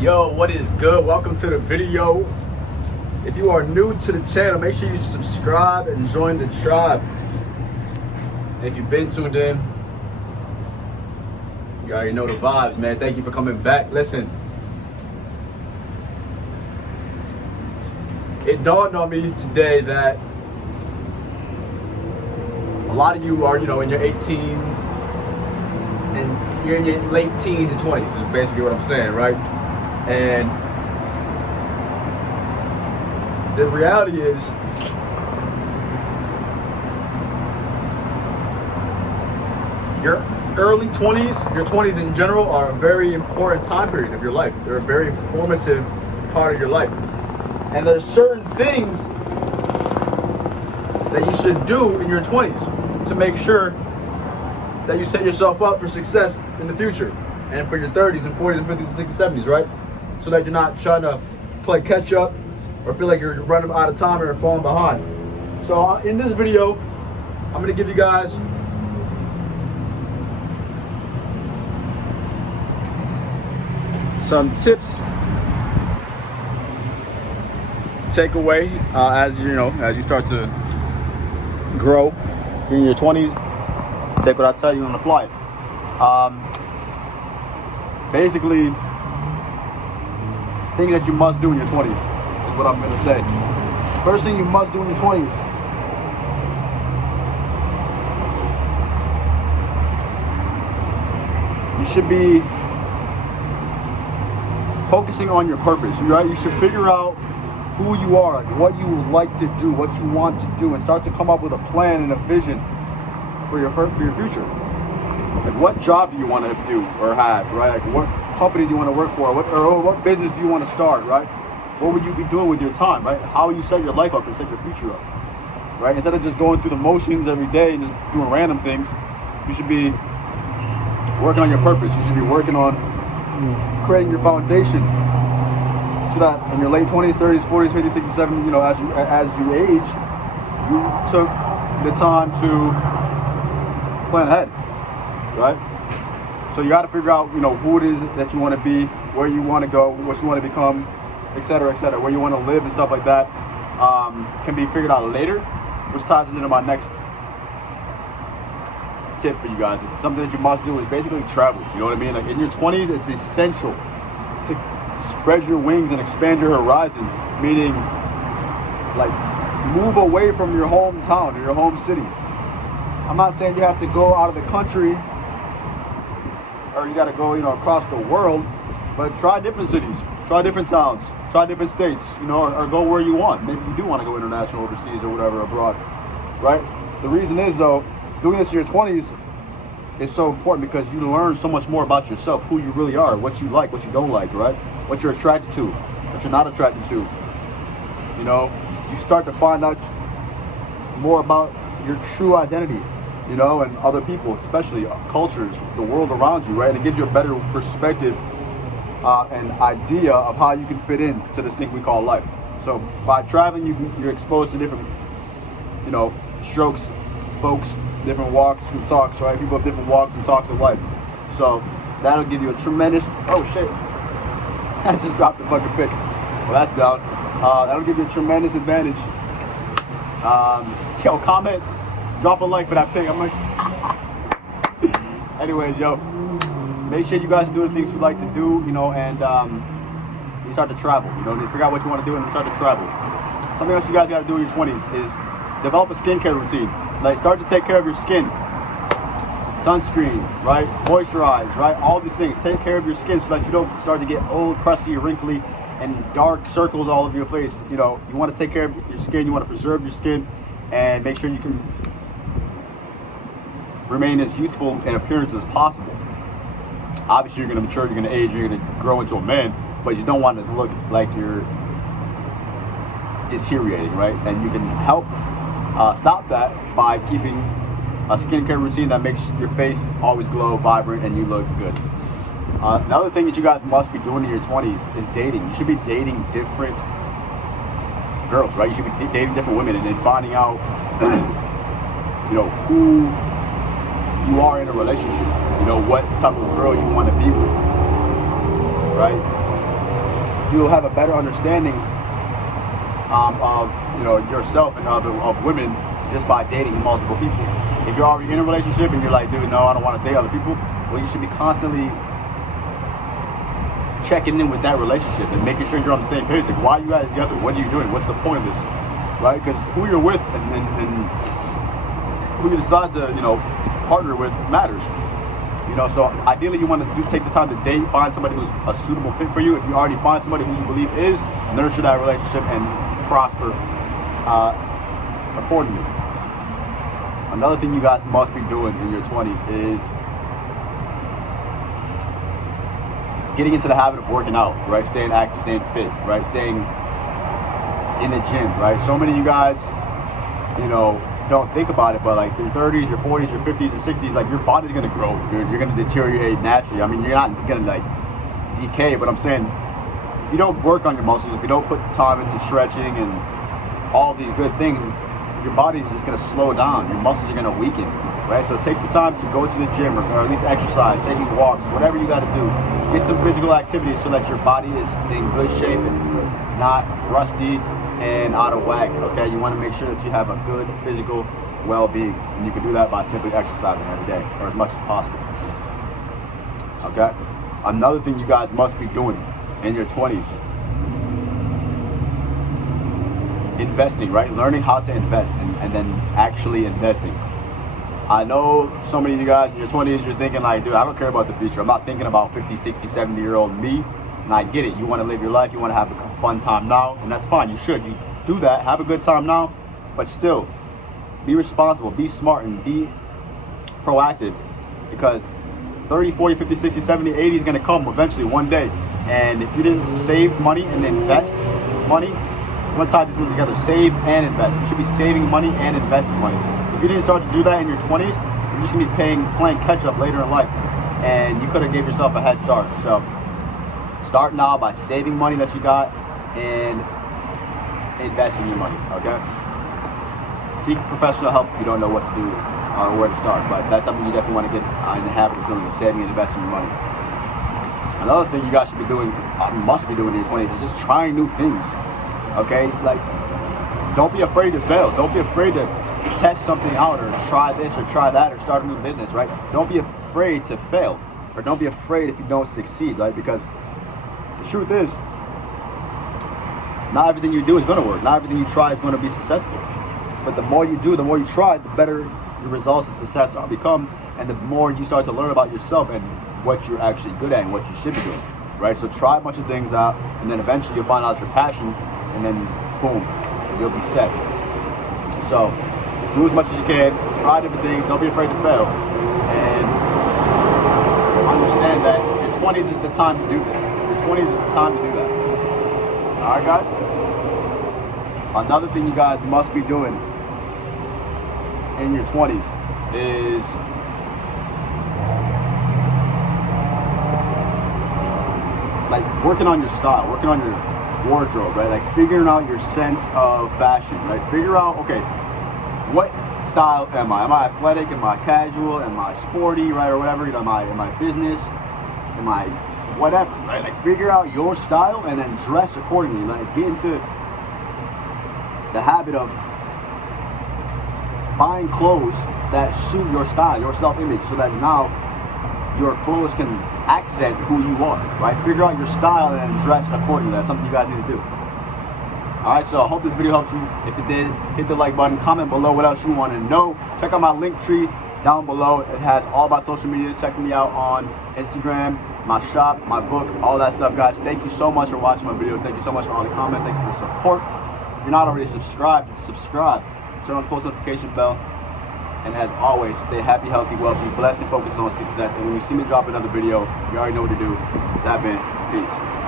Yo, what is good? Welcome to the video. If you are new to the channel, make sure you subscribe and join the tribe. If you've been tuned in, you already know the vibes, man. Thank you for coming back. Listen, it dawned on me today that a lot of you are, in your 18 and you're in your late teens and 20s is basically what I'm saying, right? And the reality is, your early 20s, your 20s in general, are a very important time period of your life. They're a very formative part of your life. And there's certain things that you should do in your 20s to make sure that you set yourself up for success in the future and for your 30s and 40s and 50s and 60s and 70s, right? So that you're not trying to play catch up or feel like you're running out of time or falling behind. So in this video, I'm gonna give you guys some tips to take away as you start to grow in your 20s. Take what I tell you and apply it. Basically, things that you must do in your 20s is what I'm going to say. First thing you must do in your 20s. You should be focusing on your purpose, right? You should figure out who you are, like what you would like to do, what you want to do, and start to come up with a plan and a vision for your future. Like, what job do you want to do or have, right? Like, what company do you want to work for? What business do you want to start, right? What would you be doing with your time, right? How will you set your life up and set your future up, right? Instead of just going through the motions every day and just doing random things, you should be working on your purpose. You should be working on creating your foundation so that in your late 20s, 30s, 40s, 50s, 60s, 70s, as you age, you took the time to plan ahead, right? So you got to figure out, who it is that you want to be, where you want to go, what you want to become, etc., where you want to live and stuff like that. Can be figured out later, which ties into my next tip for you guys. It's something that you must do is basically travel. You know what I mean? Like, in your 20s, it's essential to spread your wings and expand your horizons, meaning like move away from your hometown or your home city. I'm not saying you have to go out of the country or you got to go, across the world, but try different cities, try different towns, try different states, or go where you want. Maybe you do want to go international, overseas, or whatever, abroad, right? The reason is, though, doing this in your 20s is so important because you learn so much more about yourself, who you really are, what you like, what you don't like, right? What you're attracted to, what you're not attracted to. You start to find out more about your true identity, and other people, especially cultures, the world around you, right? And it gives you a better perspective and idea of how you can fit in to this thing we call life. So by traveling, you're exposed to different, strokes, folks, different walks and talks, right? People have different walks and talks of life. So that'll give you a tremendous, oh shit, I just dropped the fucking pick. Well, that's down. That'll give you a tremendous advantage. Comment, drop a like for that pick. I'm like, anyways, make sure you guys are doing things you like to do, and you start to travel, you figure out what you want to do and then start to travel. Something else you guys got to do in your 20s is develop a skincare routine. Like, start to take care of your skin. Sunscreen, right? Moisturize, right? All these things. Take care of your skin so that you don't start to get old, crusty, wrinkly, and dark circles all over your face. You want to take care of your skin. You want to preserve your skin and make sure you can remain as youthful in appearance as possible. Obviously, you're going to mature, you're going to age, you're going to grow into a man, but you don't want to look like you're deteriorating, right? And you can help stop that by keeping a skincare routine that makes your face always glow, vibrant, and you look good. Another thing that you guys must be doing in your 20s is dating. You should be dating different girls, right? You should be dating different women and then finding out, who you are in a relationship. What type of girl you want to be with, right? you'll have a better understanding of yourself and of women just by dating multiple people. If you're already in a relationship and you're like, dude, no, I don't want to date other people, well, you should be constantly checking in with that relationship and making sure you're on the same page. Like, why are you guys together? What are you doing? What's the point of this? Right? Because who you're with and who you decide to, partner with matters. So ideally you want to take the time to date, find somebody who's a suitable fit for you. If you already find somebody who you believe is, nurture that relationship and prosper accordingly. Another thing you guys must be doing in your 20s is getting into the habit of working out, right? Staying active, staying fit, right? Staying in the gym, right? So many of you guys, don't think about it, but like your 30s, your 40s, your 50s, and 60s, like your body's gonna grow, dude. You're gonna deteriorate naturally. I mean, you're not gonna like decay, but I'm saying if you don't work on your muscles, if you don't put time into stretching and all these good things, your body's just gonna slow down. Your muscles are gonna weaken, right? So take the time to go to the gym or at least exercise, taking walks, whatever you gotta do. Get some physical activity so that your body is in good shape. It's not rusty and out of whack, okay? You want to make sure that you have a good physical well-being, and you can do that by simply exercising every day or as much as possible, okay? Another thing you guys must be doing in your 20s, investing, right? Learning how to invest and then actually investing. I know so many of you guys in your 20s, you're thinking like, dude, I don't care about the future. I'm not thinking about 50, 60, 70-year-old me. And I get it. You want to live your life. You want to have a fun time now. And that's fine. You should. You do that. Have a good time now. But still, be responsible. Be smart and be proactive. Because 30, 40, 50, 60, 70, 80 is going to come eventually one day. And if you didn't save money and invest money, I'm going to tie these ones together. Save and invest. You should be saving money and investing money. If you didn't start to do that in your 20s, you're just going to be playing catch up later in life. And you could have gave yourself a head start. So start now by saving money that you got and investing your money, okay? Seek professional help if you don't know what to do or where to start, but that's something you definitely want to get in the habit of doing, is saving and investing your money. Another thing you guys should be doing, must be doing in your 20s, is just trying new things, okay? Like, don't be afraid to fail. Don't be afraid to test something out or try this or try that or start a new business, right? Don't be afraid to fail, or don't be afraid if you don't succeed, right? Because the truth is, not everything you do is going to work. Not everything you try is going to be successful. But the more you do, the more you try, the better your results of success are become, and the more you start to learn about yourself and what you're actually good at and what you should be doing, right? So try a bunch of things out, and then eventually you'll find out your passion, and then boom, you'll be set. So do as much as you can. Try different things. Don't be afraid to fail, and understand that your 20s is the time to do this. 20s is the time to do that. Alright, guys? Another thing you guys must be doing in your 20s is like working on your style, working on your wardrobe, right? Like figuring out your sense of fashion, right? Figure out, okay, what style am I? Am I athletic? Am I casual? Am I sporty, right? Or whatever, am I business? Am I whatever, right? Like figure out your style and then dress accordingly. Like get into the habit of buying clothes that suit your style, your self-image, so that now your clothes can accent who you are, right? Figure out your style and then dress accordingly. That's something you guys need to do. Alright, so I hope this video helped you. If it did, hit the like button, comment below what else you want to know. Check out my link tree down below. It has all my social medias. Check me out on Instagram, my shop, my book, all that stuff, guys. Thank you so much for watching my videos. Thank you so much for all the comments. Thanks for the support. If you're not already subscribed, subscribe. Turn on the post notification bell. And as always, stay happy, healthy, wealthy, blessed, and focused on success. And when you see me drop another video, you already know what to do. Tap in. Peace.